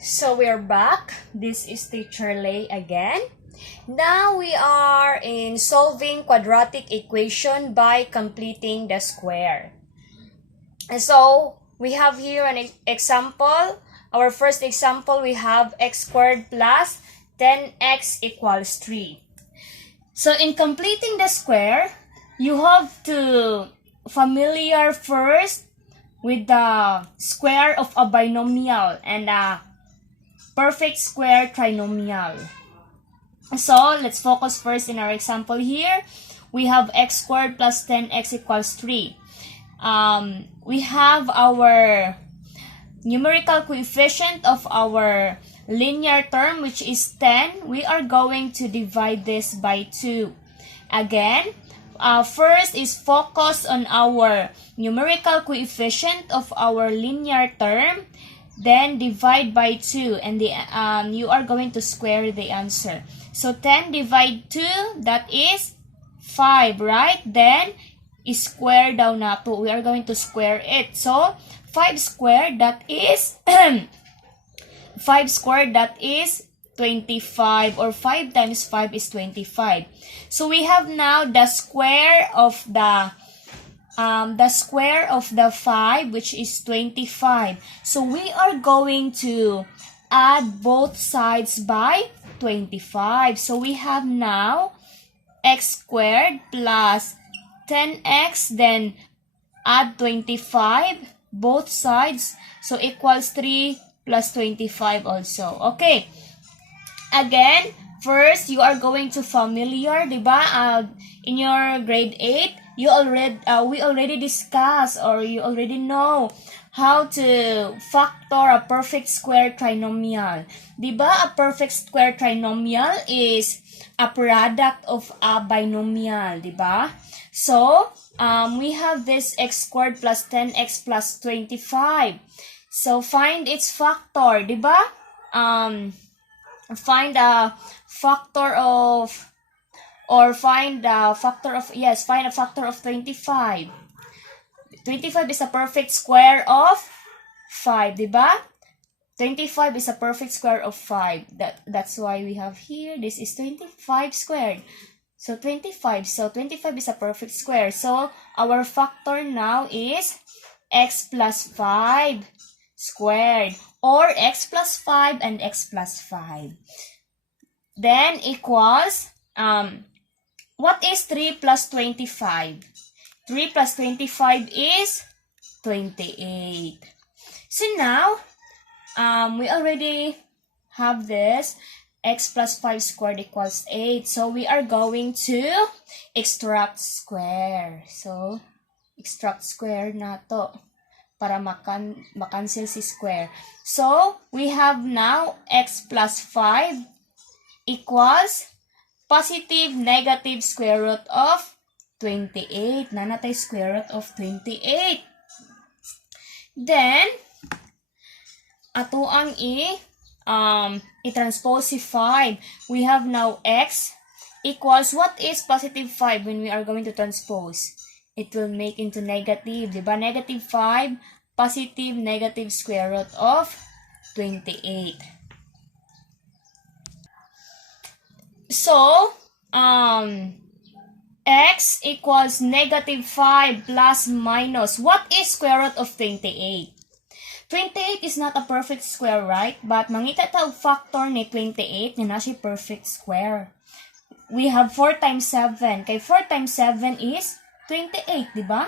So we're back. This is Teacher Lay again. Now we are in solving quadratic equation by completing the square. And so we have here an example. Our first example, we have x squared plus 10x equals 3. So in completing the square, you have to familiar first with the square of a binomial and a perfect square trinomial. So let's focus first in our example here. We have x squared plus 10x equals 3. We have our numerical coefficient of our linear term, which is 10. We are going to divide this by 2. Again, first is focus on our numerical coefficient of our linear term. Then divide by 2, and you are going to square the answer. So 10 divide 2, that is 5, right? Then square daw na to. We are going to square it. So 5 squared, that is 5 squared, that is 25, or 5 times 5 is 25. So we have now the square of the 5, which is 25. So we are going to add both sides by 25. So we have now x squared plus 10x, then add 25 both sides, so equals 3 plus 25 also. Okay, again, first you are going to familiar, diba? In your grade 8, we already discussed, or you already know how to factor a perfect square trinomial. Diba, a perfect square trinomial is a product of a binomial, diba? So, we have this x squared plus 10x plus 25. So, find its factor, diba? Find a factor of, find a factor of 25. 25 is a perfect square of 5, diba? 25 is a perfect square of 5. That's why we have here, this is 25 squared. So 25. So 25 is a perfect square. So our factor now is x plus 5 squared, or x plus 5 and x plus 5. Then equals, what is 3 plus 25? 3 plus 25 is 28. So now, we already have this. X plus 5 squared equals 8. So we are going to extract square. So, extract square na to para makancel si square. So, we have now x plus 5 equals positive negative square root of 28. Nanatay square root of 28. Then, ato ang i-transpose si 5. We have now x equals, what is positive 5 when we are going to transpose? It will make into negative, diba? Negative 5, positive negative square root of 28. So, x equals negative 5 plus minus. What is square root of 28? 28 is not a perfect square, right? But mangita ta og factor ni 28 nga na siya perfect square. We have 4 times 7. Kay 4 times 7 is 28, di ba?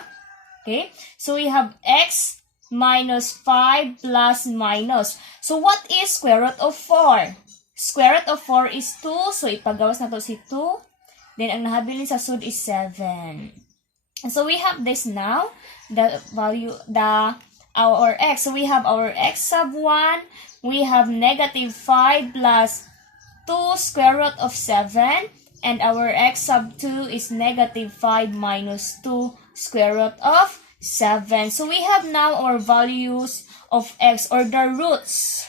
Okay? So we have x minus 5 plus minus. So what is square root of 4? Square root of 4 is 2. So ipagawas na to si 2. Then ang nahabilin sa sud is 7. And so we have this now. The value, our x. So we have our x sub 1. We have negative 5 plus 2 square root of 7. And our x sub 2 is negative 5 minus 2 square root of 7. So we have now our values of x, or the roots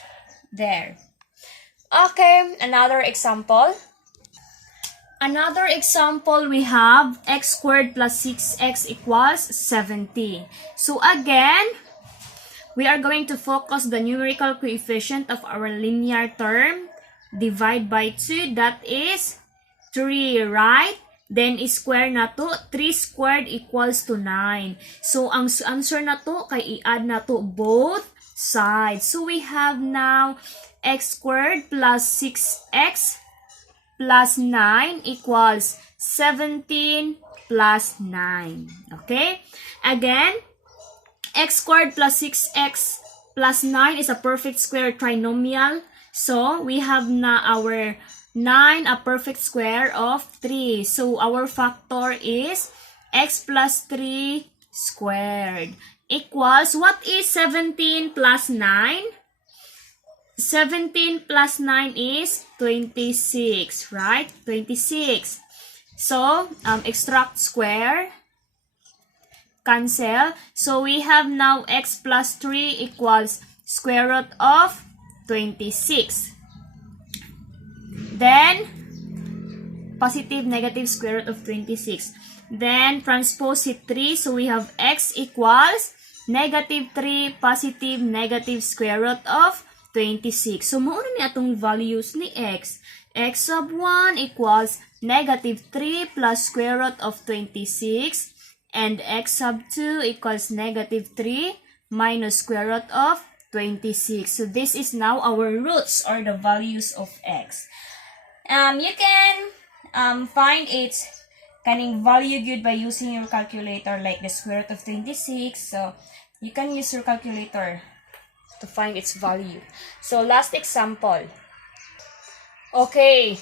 there. Okay, another example. Another example, we have x squared plus 6x equals 70. So again, we are going to focus the numerical coefficient of our linear term. Divide by 2, that is 3, right? Then, square na to. 3 squared equals to 9. So, ang answer na to, kay i-add na to both sides. So, we have now x squared plus 6x plus 9 equals 17 plus 9. Okay? Again, x squared plus 6x plus 9 is a perfect square trinomial. So, we have na our 9, a perfect square of 3. So, our factor is x plus 3 squared equals, what is 17 plus 9? 17 plus 9 is 26, right? 26. So, extract square. Cancel. So, we have now x plus 3 equals square root of 26. Then, positive, negative square root of 26. Then, transpose it 3. So, we have x equals negative 3, positive, negative square root of 26. So, mauna ni atong values ni x. X sub 1 equals negative 3 plus square root of 26. And x sub 2 equals negative 3 minus square root of 26. So, this is now our roots or the values of x. You can find its kaning value good by using your calculator, like the square root of 26. So, you can use your calculator to find its value. So, last example. Okay,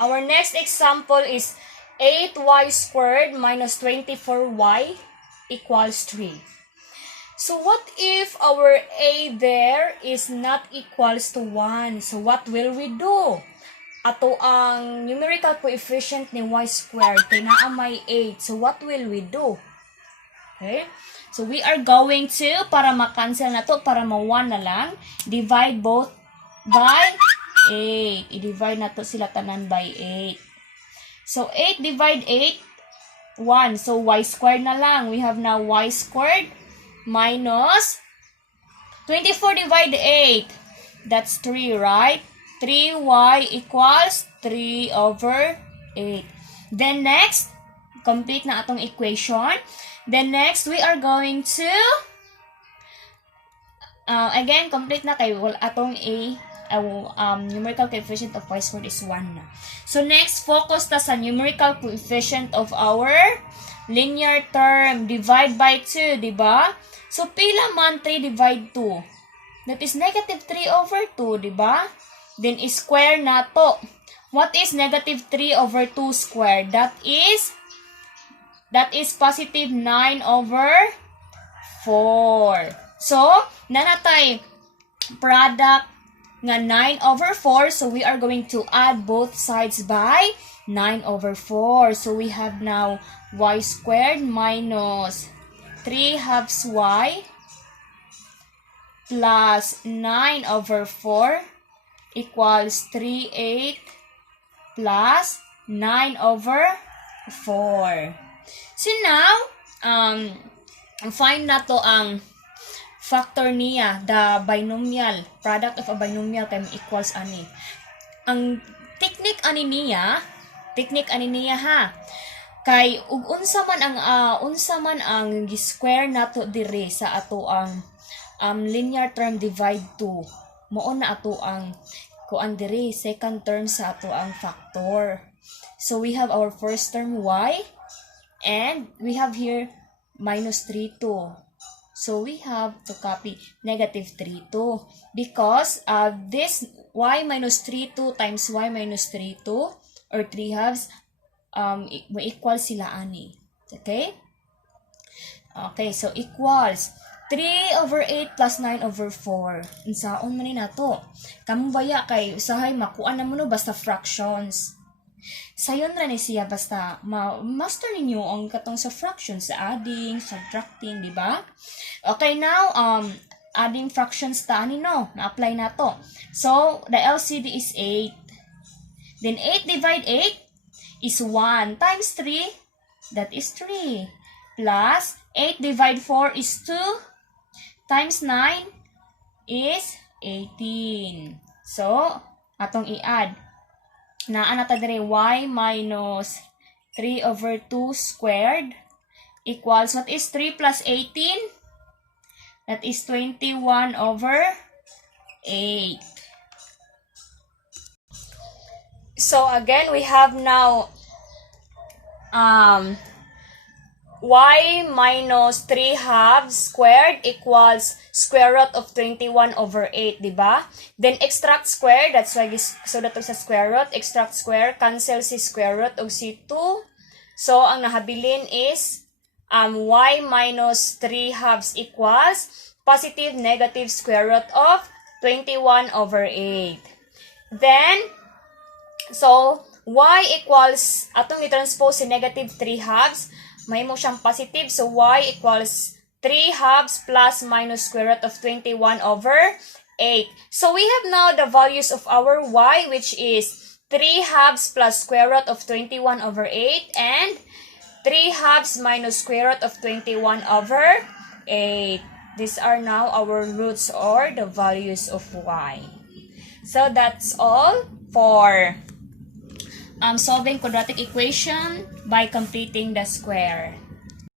our next example is 8y squared minus 24y equals 3. So, what if our a there is not equals to 1? So, what will we do? Ato ang numerical coefficient ni y squared, kay naa may 8. So, what will we do? Okay? So, we are going to, para ma-cancel na to, para ma-1 na lang, divide both by 8. I-divide na to sila tanan by 8. So, 8 divide 8, 1. So, y squared na lang. We have now y squared minus 24 divide 8. That's 3, right? 3y equals 3 over 8. Then, next, complete na atong equation. Then, next, we are going to, again, complete na kay atong numerical coefficient of y squared is 1 na. So, next, focus ta sa numerical coefficient of our linear term. Divide by 2, diba? So, pila man 3 divide 2? That is negative 3 over 2, diba? Then, square na to. What is negative 3 over 2 squared? That is positive 9 over 4. So, nanatay product nga 9 over 4. So, we are going to add both sides by 9 over 4. So, we have now y squared minus 3 halves y plus 9 over 4 equals 3/8 plus 9 over 4. So, now, find na to ang factor niya, the binomial, product of a binomial kay equals ani. Ang technique ani niya ha, kay ug unsa man ang square nato dire sa ato ang linear term divide 2. Mao na ato ang kuan dire second term sa ato ang factor. So we have our first term y and we have here minus 3, 2. So, we have to copy negative 3, 2. Because this y minus 3, 2 times y minus 3, 2 or 3 halves, ma-equal sila ani. Okay? Okay, so equals 3 over 8 plus 9 over 4. Insaon man ni nato. Kamubaya kay usahay makuha na mo no basta fractions. Sayon ra ni siya basta master ninyo ang katong sa fractions, sa adding, subtracting, di ba? Okay, now adding fractions ta ani no, na-apply na to. So, the LCD is 8. Then 8 divide 8 is 1 times 3, that is 3. Plus 8 divide 4 is 2. times 9 is 18. So, atong i-add. Naan nata dire y minus 3 over 2 squared equals, what is 3 plus 18? That is 21 over 8. So again, we have now y minus 3 halves squared equals square root of 21 over 8, diba? Then extract square, that's why so that sa square root, extract square, cancel si square root of si 2. So ang nahabilin is y minus 3 halves equals positive negative square root of 21 over 8. Then, so y equals, atong i-transpose si negative 3 halves, may mo siyang positive. So, y equals 3 halves plus minus square root of 21 over 8. So, we have now the values of our y, which is 3 halves plus square root of 21 over 8 and 3 halves minus square root of 21 over 8. These are now our roots or the values of y. So, that's all for solving quadratic equation by completing the square.